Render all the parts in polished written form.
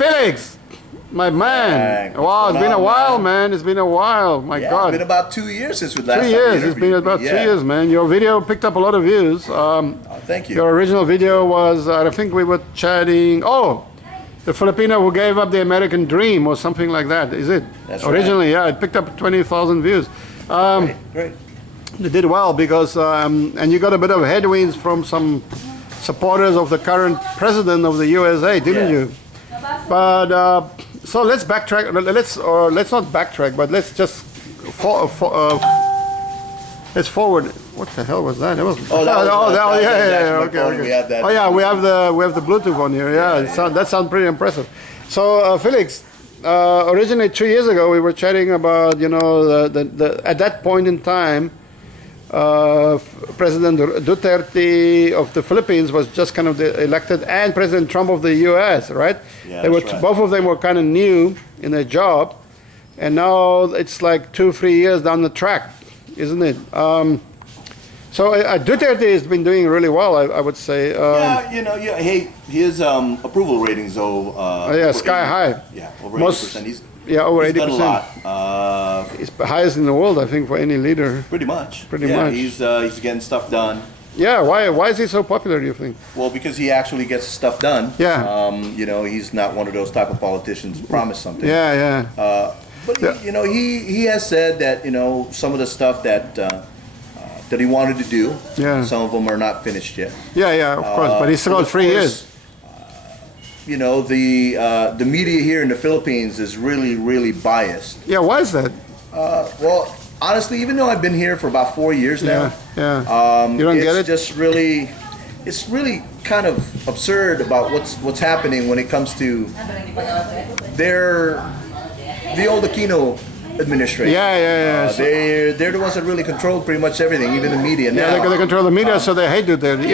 Felix, my man. Frank, Wow, it's been a while, man. man. It's been a while. My Yeah, God. it's been about 2 years since we last 2 years. It's been about 2 years, man. Your video picked up a lot of views. Thank you. Your original video was, I think we were chatting. Oh, the Filipino who gave up the American dream or something like that. Is it? That's Originally, yeah, it picked up 20,000 views. Great. They did well because, and you got a bit of headwinds from some supporters of the current president of the USA, didn't you? But so let's backtrack. Let's not backtrack, but let's just let's forward. What the hell was that? It was. Okay. We have that. Oh yeah, we have the Bluetooth on here. Yeah, that sounds pretty impressive. So Felix, originally 2 years ago we were chatting about the at that point in time. President Duterte of the Philippines was just kind of elected, and President Trump of the U.S., right? Yeah, that's right. Both of them were kind of new in their job, and now it's like 2-3 years down the track, isn't it? So Duterte has been doing really well, I would say. Hey, his approval ratings though. Sky high. Yeah, over 80%. Over 80%. He's done a lot. It's the highest in the world, I think, for any leader. Pretty much. Pretty much. He's getting stuff done. Yeah, why is he so popular, do you think? Well, because he actually gets stuff done. Yeah. He's not one of those type of politicians who promise something. Yeah. But he has said that some of the stuff that he wanted to do. Yeah. Some of them are not finished yet. Yeah, of course. But he's still got 3 years. The media here in the Philippines is really biased. Yeah, why is that? Well, honestly, even though I've been here for about 4 years now, you don't get it? It's really kind of absurd about what's happening when it comes to the old Aquino administration. Yeah. They're the ones that really control pretty much everything, even the media now. Yeah, they control the media, so they hate Duterte.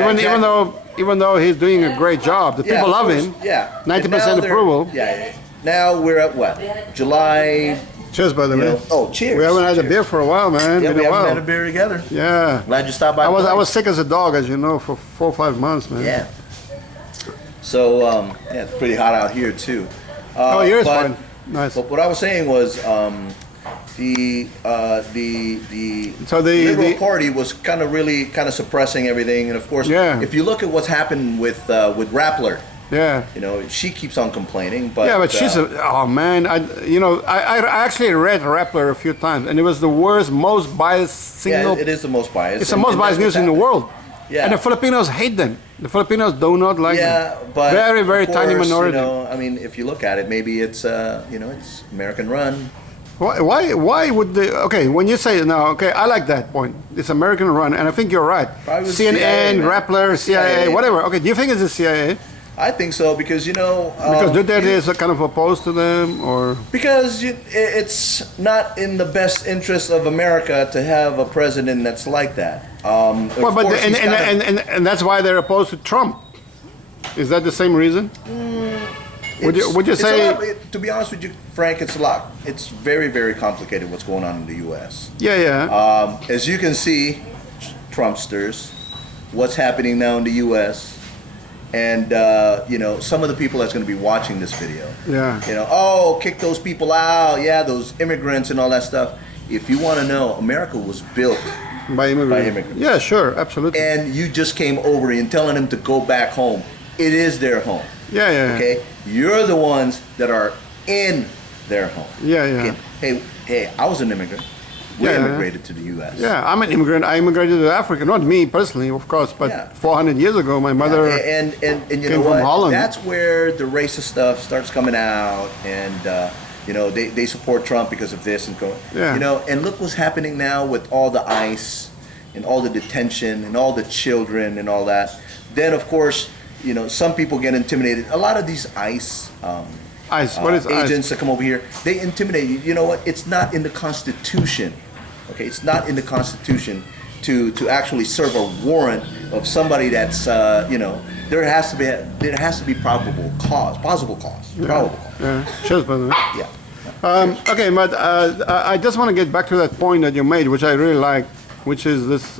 Even though he's doing a great job, the people love him. Yeah, 90% approval. Yeah. Now we're at what? July. Cheers, by the way. Oh, cheers. We haven't had a beer for a while, man. Yeah, Been we a haven't while. had a beer together. Yeah. Glad you stopped by. I was sick as a dog, as you know, for 4 or 5 months, man. Yeah. So it's pretty hot out here too. Here's fine. Nice. But what I was saying was the Liberal Party was kind of suppressing everything, and of course, if you look at what's happened with Rappler. Yeah. She keeps on complaining, but yeah, but she's I actually read Rappler a few times, and it was the worst, most biased single. Yeah, it is the most biased. It's the most biased news in the world. Yeah. And the Filipinos hate them. The Filipinos do not like them. Yeah, but very tiny minority. If you look at it, maybe it's it's American run. Why would they? Okay, when you say no, okay, I like that point. It's American run, and I think you're right. CNN, Rappler, CIA, whatever. Okay, do you think it's the CIA? I think so because because Duterte is kind of opposed to them, or because it's not in the best interest of America to have a president that's like that. And that's why they're opposed to Trump. Is that the same reason? Would you say? To be honest with you, Frank, it's a lot. It's very complicated what's going on in the U.S. Yeah. As you can see, Trumpsters, what's happening now in the U.S. And some of the people that's going to be watching this video. Yeah. Kick those people out. Yeah, those immigrants and all that stuff. If you want to know, America was built by immigrants. Yeah, sure, absolutely. And you just came over and telling them to go back home. It is their home. Yeah. Okay, you're the ones that are in their home. Yeah. Okay? Hey, I was an immigrant. We immigrated to the U.S. Yeah, I'm an immigrant. I immigrated to Africa. Not me personally, of course, but 400 years ago, my mother and you came know what? from Holland. That's where the racist stuff starts coming out, and they support Trump because of this and go. Yeah. And look what's happening now with all the ICE and all the detention and all the children and all that. Then of course, some people get intimidated. A lot of these ICE. What is agents ICE? that come over here, they intimidate you. You know what? It's not in the Constitution. Okay, it's not in the Constitution to actually serve a warrant of somebody that's there has to be probable cause. Yeah. Cheers, by the way. Yeah. Okay, but I just want to get back to that point that you made, which I really like, which is this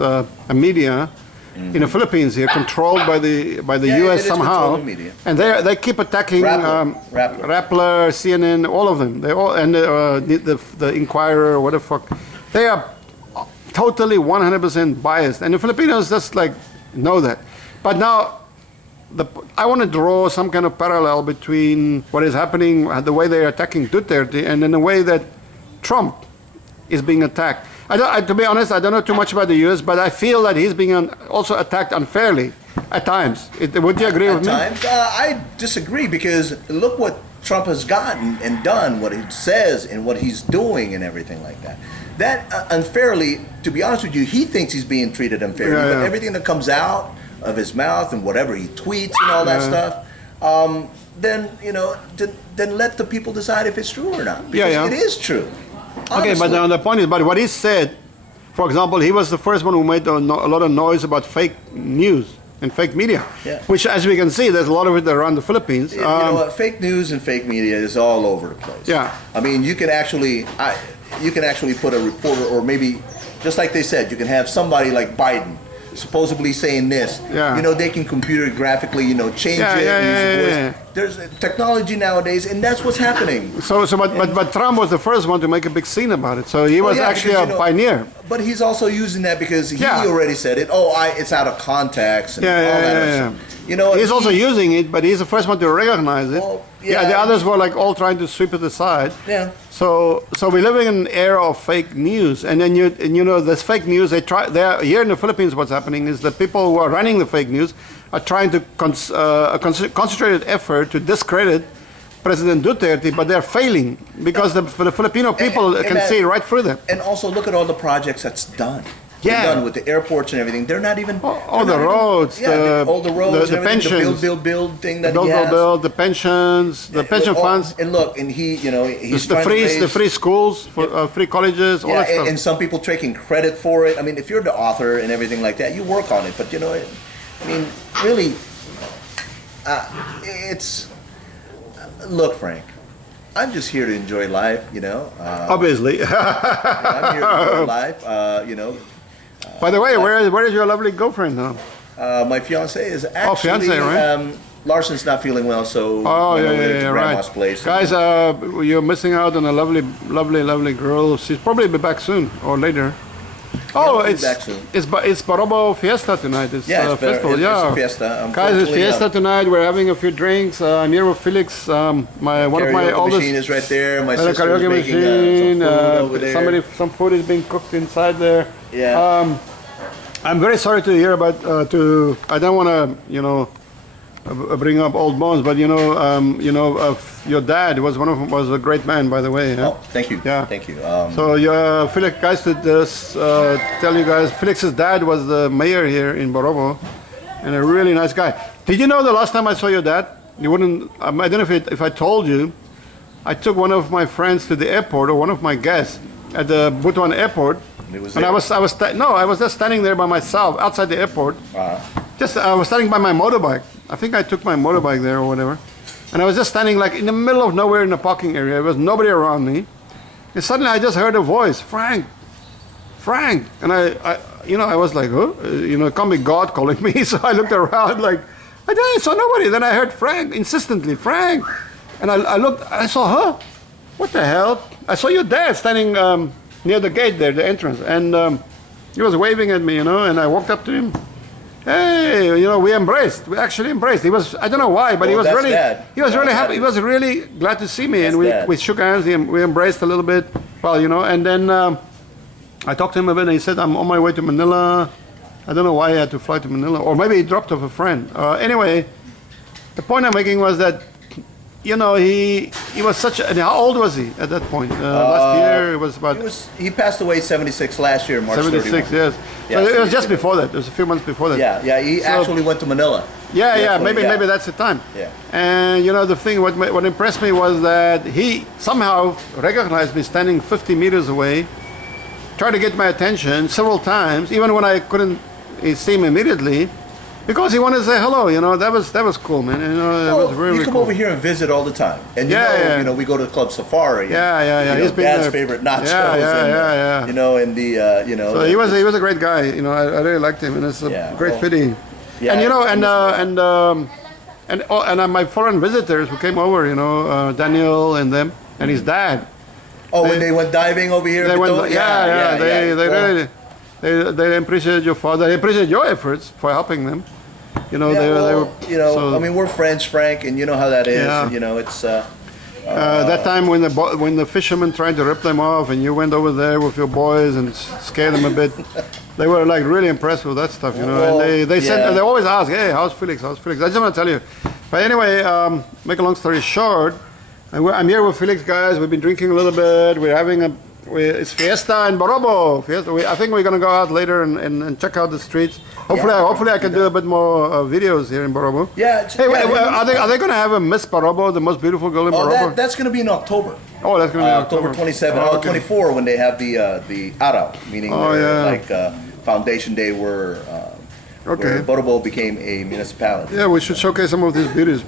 media in the Philippines here, controlled by the Yeah, U.S. it is somehow, controlled media. and they keep attacking Rappler, CNN, all of them. They all and the Inquirer, what the fuck, they are totally 100% biased, and the Filipinos just like know that. But now, I want to draw some kind of parallel between what is happening, the way they are attacking Duterte, and then the way that Trump is being attacked. To be honest, I don't know too much about the U.S., but I feel that he's being also attacked unfairly at times. Would you agree with me? At times, I disagree, because look what Trump has gotten and done, what he says and what he's doing and everything like that. That unfairly, to be honest with you, he thinks he's being treated unfairly, but everything that comes out of his mouth and whatever he tweets and all that stuff, then then let the people decide if it's true or not, because it is true. Honestly. Okay, but the point is, but what he said, for example, he was the first one who made a lot of noise about fake news and fake media, which, as we can see, there's a lot of it around the Philippines. You know what? Fake news and fake media is all over the place. Yeah. I mean, you can actually put a reporter, or maybe, just like they said, you can have somebody like Biden supposedly saying this. Yeah. They can computer graphically, change it. Use voice. There's technology nowadays, and that's what's happening. But Trump was the first one to make a big scene about it. So he was actually a pioneer. But he's also using that because he already said it. Oh, it's out of context and all that stuff. He's also using it, but he's the first one to recognize it. Well, the others were like all trying to sweep it aside. Yeah. So we're living in an era of fake news, and then this fake news. Here in the Philippines, what's happening is that people who are running the fake news are trying to a concentrated effort to discredit President Duterte, but they're failing because the Filipino people can see right through them. And also look at all the projects that's done. Done with the airports and everything. They're not even all the roads, all the roads, the pensions, the build thing that he has. The pensions, the pension funds, and look, and he's the free schools, for free colleges, all that stuff. And some people taking credit for it. I mean, if you're the author and everything like that, you work on it. But really, it's look, Frank. I'm just here to enjoy life, Obviously. I'm here to enjoy life, By the way, where is your lovely girlfriend now? My fiance is actually. Fiance, right? Larson's not feeling well, so to Grandma's right. place. Guys, you're missing out on a lovely girl. She's probably be back soon or later. It's Barobo Fiesta tonight. It's festival. It's a fiesta. Guys, it's Fiesta tonight. We're having a few drinks. I'm here with Felix. One of my oldest. Machine is right there. My sister's karaoke making machine. some food over there. Some food is being cooked inside there. Yeah. I'm very sorry to hear about. I don't want to, bring up old bones, but your dad was a great man, by the way. Huh? Oh, thank you. Yeah, thank you. So Felix, guys, to just tell you guys, Felix's dad was the mayor here in Borobo, and a really nice guy. Did you know the last time I saw your dad, you wouldn't? I don't know if I told you, I took one of my friends to the airport, or one of my guests at the Butuan airport. I was just standing there by myself outside the airport. I was standing by my motorbike. I think I took my motorbike there or whatever. And I was just standing like in the middle of nowhere in the parking area. There was nobody around me. And suddenly I just heard a voice, Frank. And I was like, huh? It can't be God calling me. So I looked around like, I saw nobody. Then I heard Frank, insistently, Frank. And I looked, I saw her. What the hell? I saw your dad standing near the gate there, the entrance. And he was waving at me, and I walked up to him. Hey, we embraced. We actually embraced. He was, I don't know why, but he was really happy. He was really glad to see me, and we shook hands. We embraced a little bit. Well, and then I talked to him a bit, and he said, I'm on my way to Manila. I don't know why he had to fly to Manila, or maybe he dropped off a friend. Anyway, the point I'm making was that, he was such a, and how old was he at that point? Last year, it was about... He passed away 76 last year, March 76, 31. yes. Yeah, so it was just before that. It was a few months before that. Yeah, he actually went to Manila. Maybe that's the time. Yeah. And the thing, what impressed me was that he somehow recognized me standing 50 meters away, tried to get my attention several times, even when I couldn't see him immediately. Because he wanted to say hello, you know. That was cool, man. You know, it was really you come cool. over here and visit all the time, and Yeah. you know, we go to Club Safari. Yeah. You He's know, been Dad's there. favorite nachos. Yeah. You know, and the you know. So he was a great guy, you know. I really liked him, and it's a great pity. Yeah, and you know, and my foreign visitors who came over, you know, Daniel and them, and his dad. Oh, when they went diving over here. They went, They Well, really they appreciate your father. They appreciate your efforts for helping them. You know, they were. You know, so, I mean, we're friends, Frank, and you know how that is. Yeah. And, you know, it's. that time when the fishermen tried to rip them off, and you went over there with your boys and scared them a bit, they were like really impressed with that stuff, you know. Well, and they said yeah. they always ask, "Hey, how's Felix? How's Felix?" I just want to tell you. But anyway, make a long story short, I'm here with Felix, guys. We've been drinking a little bit. We're having it's fiesta in Borobo. I think we're gonna go out later and check out the streets. Hopefully I can do a bit more videos here in Borobo. Yeah. Hey, are they gonna have a Miss Borobo, the most beautiful girl in Borobo? That's going to be in October. Oh, that's gonna be October 27, Oh, okay. 24 when they have the Araw, meaning like Foundation Day where Borobo became a municipality. Yeah, we should showcase some of these beauties.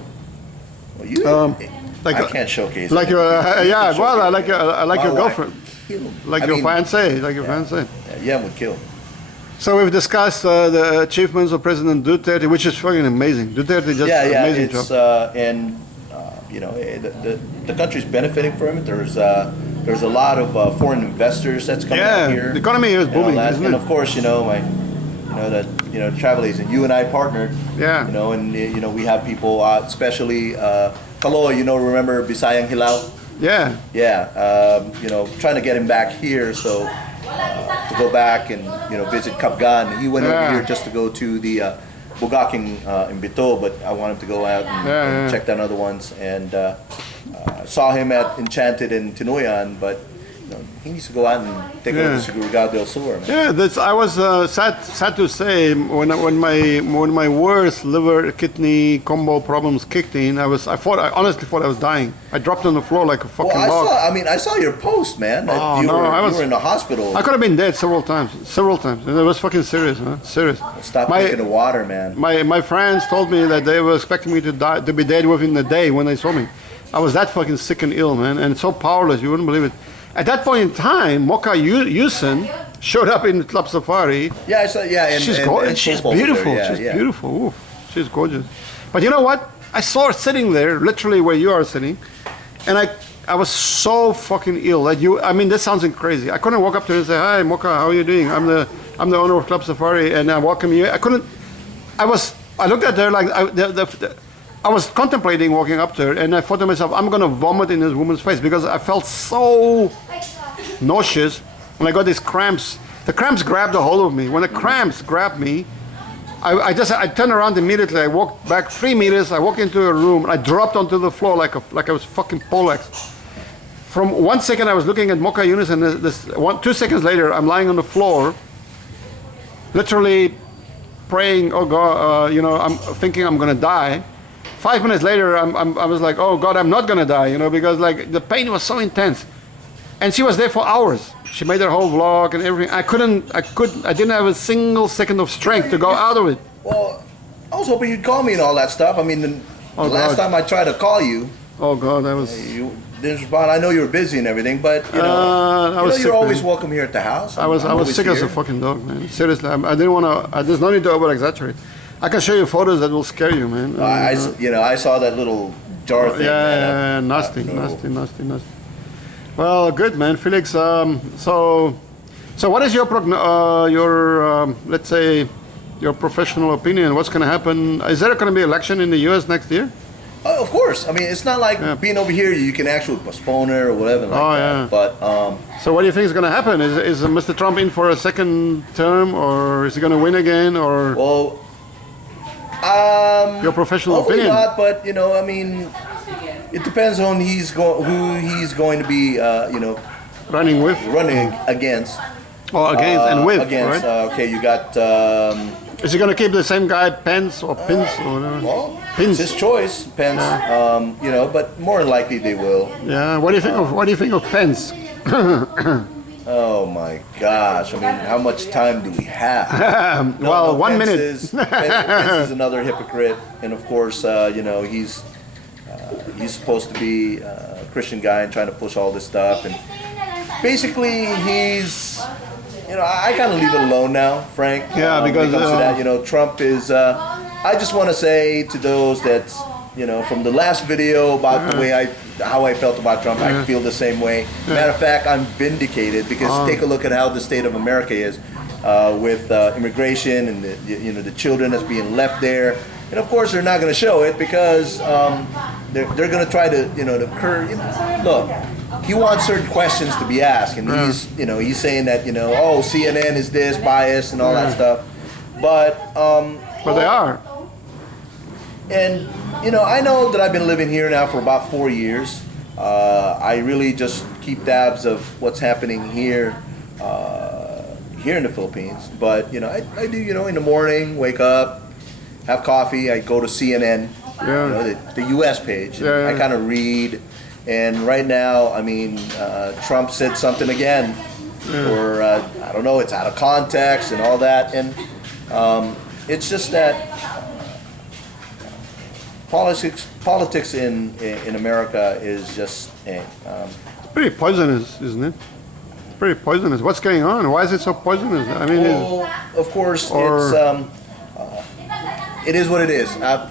Well, I can't showcase. Like your well, I like your wife girlfriend, kill. like your fiancé, Yeah, would kill. So we've discussed the achievements of President Duterte, which is fucking amazing. Duterte just amazing it's job. and you know the country's benefiting from it. There's a lot of foreign investors that's coming out here. The economy here is booming, isn't and it? of course, travel agents. You and I partnered. Yeah. You know, and you know we have people, especially Kaloy. You know, remember Bisayang Hilao? Yeah. Yeah. You know, trying to get him back here so to go back and visit Kapgan. He went over here just to go to the Bugaking in Bito, but I want him to go out and check down other ones. And saw him at Enchanted in Tinoyan, but he needs to go out and take a look at Seguridad del Sur. Man. Yeah, I was sad to say when my worst liver kidney combo problems kicked in. I honestly thought I was dying. I dropped on the floor like a fucking log. I saw your post, man. Oh, you were in the hospital. I could have been dead several times. It was fucking serious, man. Serious. Stop drinking the water, man. My friends told me that they were expecting me to be dead within the day when they saw me. I was that fucking sick and ill, man, and so powerless. You wouldn't believe it. At that point in time, Mocha Yusen showed up in Club Safari. Yeah, I saw. Yeah, and she's beautiful. She's beautiful. Ooh, she's gorgeous. But you know what? I saw her sitting there, literally where you are sitting, and I was so fucking ill that this sounds crazy. I couldn't walk up to her and say, "Hi, Mocha, how are you doing? I'm the owner of Club Safari, and I welcome you." I couldn't. I looked at her like I was contemplating walking up to her, and I thought to myself, I'm going to vomit in this woman's face because I felt so nauseous when I got these cramps. The cramps grabbed a hold of me. When the cramps grabbed me, I turned around immediately. I walked back 3 meters. I walked into a room, and I dropped onto the floor like I was fucking poleaxed. From 1 second, I was looking at Mocha Yunus, and 2 seconds later, I'm lying on the floor, literally praying, oh God, I'm thinking I'm going to die. 5 minutes later, I was like, oh God, I'm not gonna die, because like the pain was so intense. And she was there for hours. She made her whole vlog and everything. I didn't have a single second of strength to go out of it. Well, I was hoping you'd call me and all that stuff. I mean, the last time I tried to call you. Oh God, that was. You didn't respond. I know you were busy and everything, but you're always welcome here at the house. I was sick as a fucking dog, man. Seriously, I didn't want to. There's no need to over exaggerate. I can show you photos that will scare you, man. I saw that little jar thing. Yeah, nasty. Well, good, man, Felix. So what is your let's say your professional opinion? What's going to happen? Is there going to be election in the U.S. next year? Oh, of course. I mean, it's not like being over here. You can actually postpone it or whatever like that. But so what do you think is going to happen? Is Mr. Trump in for a second term, or is he going to win again, or? Well. Your professional opinion? Not, but I mean, it depends on who he's going to be, running against. Oh, against and with. Against. Right? Okay, you got. Is he going to keep the same guy, Pence or Pins or whatever? Well, Pins. it's his choice, Pence. But more than likely they will. Yeah. What do you think of Pence? Oh my gosh! I mean, how much time do we have? Well, 1 minute. Pence is another hypocrite, and of course, he's supposed to be a Christian guy and trying to push all this stuff, and basically he's, I kind of leave it alone now, Frank. Yeah, because when it comes to that, Trump is. I just want to say to those that, from the last video about the way how I felt about Trump, I feel the same way. Matter of fact, I'm vindicated because take a look at how the state of America is with immigration and the children that's being left there. And of course, they're not going to show it because they're going to try to look. He wants certain questions to be asked, and he's saying that CNN is this biased and all that stuff, but they are. And I know that I've been living here now for about 4 years. I really just keep tabs of what's happening here in the Philippines. But I do in the morning, wake up, have coffee. I go to CNN, the U.S. page. I kind of read. And right now, I mean, Trump said something again, or I don't know, it's out of context and all that. And it's just that. Politics in America is just pretty poisonous, isn't it? Pretty poisonous. What's going on? Why is it so poisonous? I mean, of course, it is what it is. I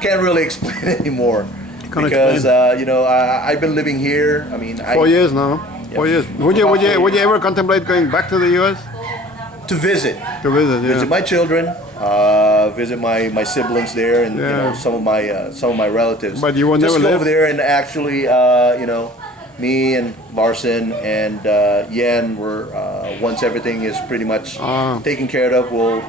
can't really explain it anymore because I've been living here. I mean, 4 years now. 4 years. Would you ever contemplate going back to the U.S. to visit? Visit my children. Visit my siblings there, and some of my relatives. But you will just never go live over there and actually, me and Larson and Yen were once everything is pretty much taken care of. We'll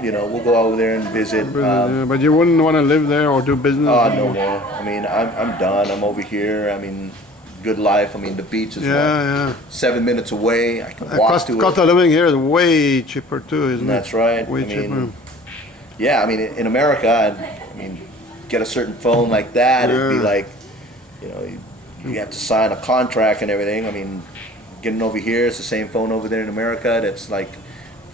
go over there and visit. But you wouldn't want to live there or do business. No more. I mean, I'm done. I'm over here. I mean, good life. I mean, the beach is 7 minutes away. I can walk to it. Cost of living here is way cheaper too, isn't it? That's right. Way cheaper. Yeah, I mean, in America, I mean, get a certain phone like that, it'd be like, you have to sign a contract and everything. I mean, getting over here, it's the same phone over there in America. That's like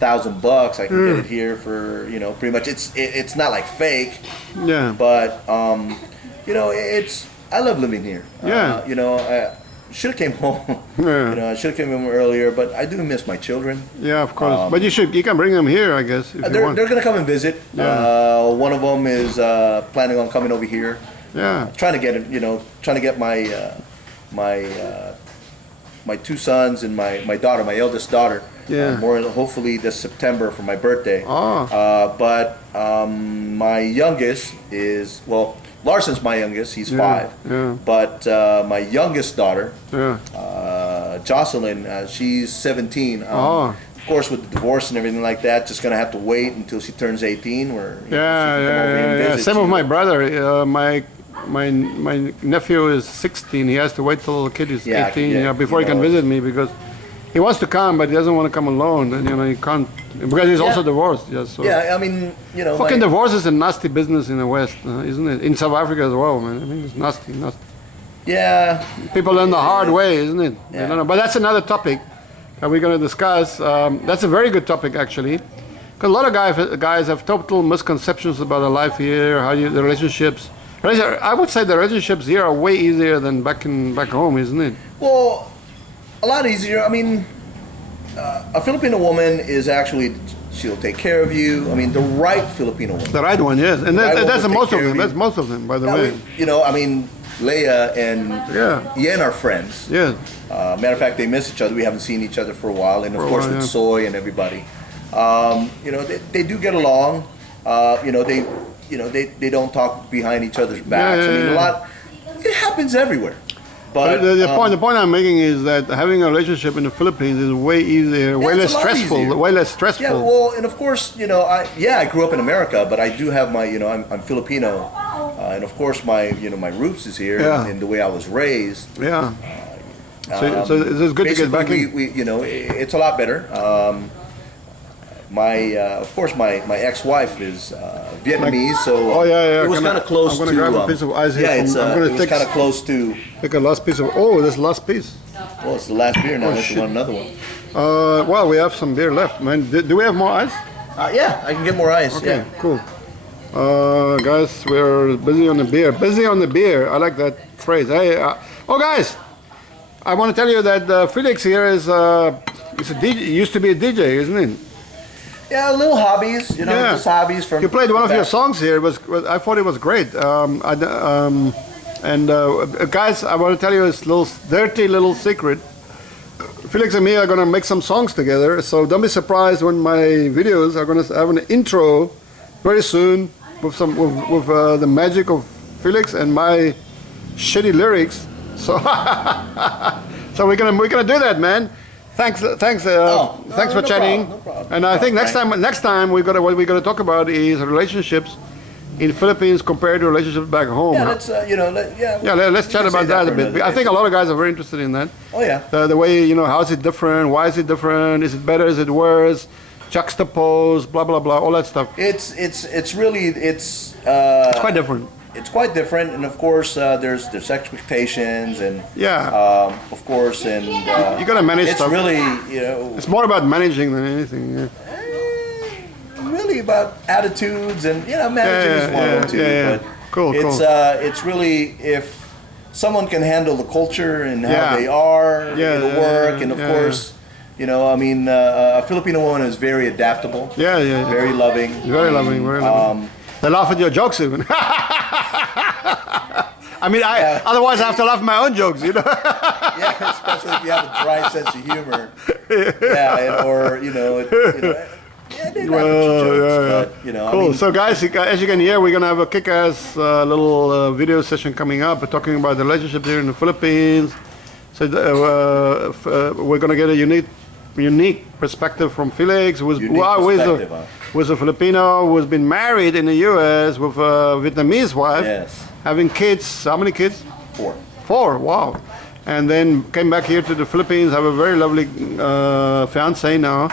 $1,000. I can get it here for pretty much. It's not like fake. Yeah. But it's. I love living here. Yeah. I should have came home. Yeah. I should have came home earlier, but I do miss my children. Yeah, of course. But you can bring them here, I guess. If they're going to come and visit. Yeah. One of them is planning on coming over here. Yeah. Trying to get my two sons and my daughter, my eldest daughter. Yeah. Hopefully this September for my birthday. Oh. But my youngest is Larson's my youngest. He's 5. Yeah. But my youngest daughter, Jocelyn, she's 17. Of course, with the divorce and everything like that, just gonna have to wait until she turns 18. Where she can come over and visit. Same with my brother. My nephew is 16. He has to wait till the kid is 18 before he can visit me because he wants to come, but he doesn't want to come alone. And he can't because he's also divorced. So. Yeah, I mean, fucking divorce is a nasty business in the West, isn't it? In South Africa as well, man. I mean, it's nasty. Yeah. People learn the hard way, isn't it? Yeah. I don't know. But that's another topic that we're going to discuss. That's a very good topic, actually. Because a lot of guys have total misconceptions about the life here, the relationships. I would say the relationships here are way easier than back home, isn't it? Well, a lot easier. I mean, a Filipino woman is actually, she'll take care of you. I mean, the right Filipino woman. The right one, yes. And that's most of them. That's most of them, by the way. I mean, Leia and Yen are friends. Yeah. Matter of fact, they miss each other. We haven't seen each other for a while. And of course, with Soy and everybody. They do get along. They don't talk behind each other's backs. I mean, a lot. It happens everywhere. But the point I'm making is that having a relationship in the Philippines is way easier, way less stressful. Yeah, well, and of course, I grew up in America, but I do have my, I'm Filipino, and of course my roots is here, and the way I was raised. Yeah. So it's good to get back in. It's a lot better. Of course, my ex-wife is Vietnamese, so it was kind of close to. I'm going to grab a piece of ice here. Yeah, it was kind of close to. Take a last piece of. Oh, this last piece. Well, it's the last beer now. Unless you want another one. Well, we have some beer left, man. Do we have more ice? Yeah, I can get more ice. Okay, Yeah. cool. Guys, we're busy on the beer. Busy on the beer. I like that phrase. Hey, oh, guys, I want to tell you that Felix here is a DJ. Used to be a DJ, isn't he? Yeah, little hobbies. You know, Yeah. just hobbies from. You played one of your back. songs here. I thought it was great. Guys, I want to tell you a dirty little secret. Felix and me are going to make some songs together, so don't be surprised when my videos are going to have an intro very soon with the magic of Felix and my shitty lyrics. So so we're gonna do that, man. Thanks thanks for chatting. No problem. And I think next time what we're gonna talk about is relationships in Philippines compared to relationships back home. Yeah, let's Let's chat about that a bit. I think a lot of guys are very interested in that. Oh yeah. The way, how is it different? Why is it different? Is it better? Is it worse? Juxtapose, blah blah blah, all that stuff. It's really It's quite different. It's quite different, and of course there's expectations and of course, and You gotta manage it's stuff. really It's more about managing than anything. Yeah. really about attitudes and managing is one of them too. Yeah. But Cool. it's really if someone can handle the culture and how Yeah. they are, it'll work, and of yeah. course. I mean, a Filipino woman is very adaptable. Yeah. Very loving. Very loving, very loving. They laugh at your jokes even. I mean, otherwise I have to laugh at my own jokes, Yeah, especially if you have a dry sense of humor. Yeah, they laugh at your jokes, but, Cool. So guys, as you can hear, we're gonna have a kick-ass little video session coming up. We're talking about the relationship here in the Philippines. So we're gonna get a unique perspective from Felix, who's a Filipino who's been married in the U.S. with a Vietnamese wife, having kids. How many kids? 4. 4. Wow. And then came back here to the Philippines, have a very lovely fiance now.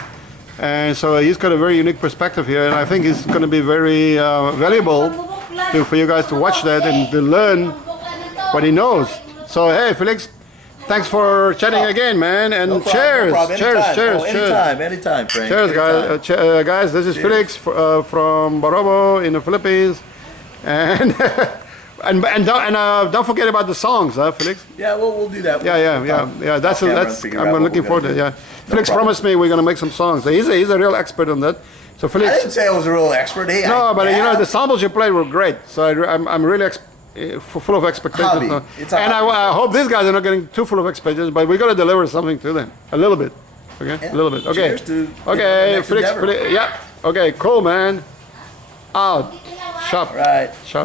And so he's got a very unique perspective here, and I think it's going to be very valuable for you guys to watch that and to learn what he knows. So hey, Felix, thanks for chatting again, man, and No problem, cheers, no problem. cheers, Anytime. cheers, Oh, cheers. anytime, Frank. Cheers, Anytime. guys. This is Felix from Barobo in the Philippines, and don't forget about the songs, Felix. Yeah, we'll do that. Yeah. That's I'm looking forward to it. Yeah, Felix promised me we're gonna make some songs. He's a real expert on that. So I Felix. didn't say I was a real expert. Hey, The samples you played were great. So I'm really full of expectations. Hobby. It's a And hobby. I hope these guys are not getting too full of expectations, but we got to deliver something to them. A little bit. Okay? Yeah. A little bit. Okay. Cheers to Okay, next Felix. endeavor. Yeah. Okay, cool, man. Out. Shop. Right. Shop.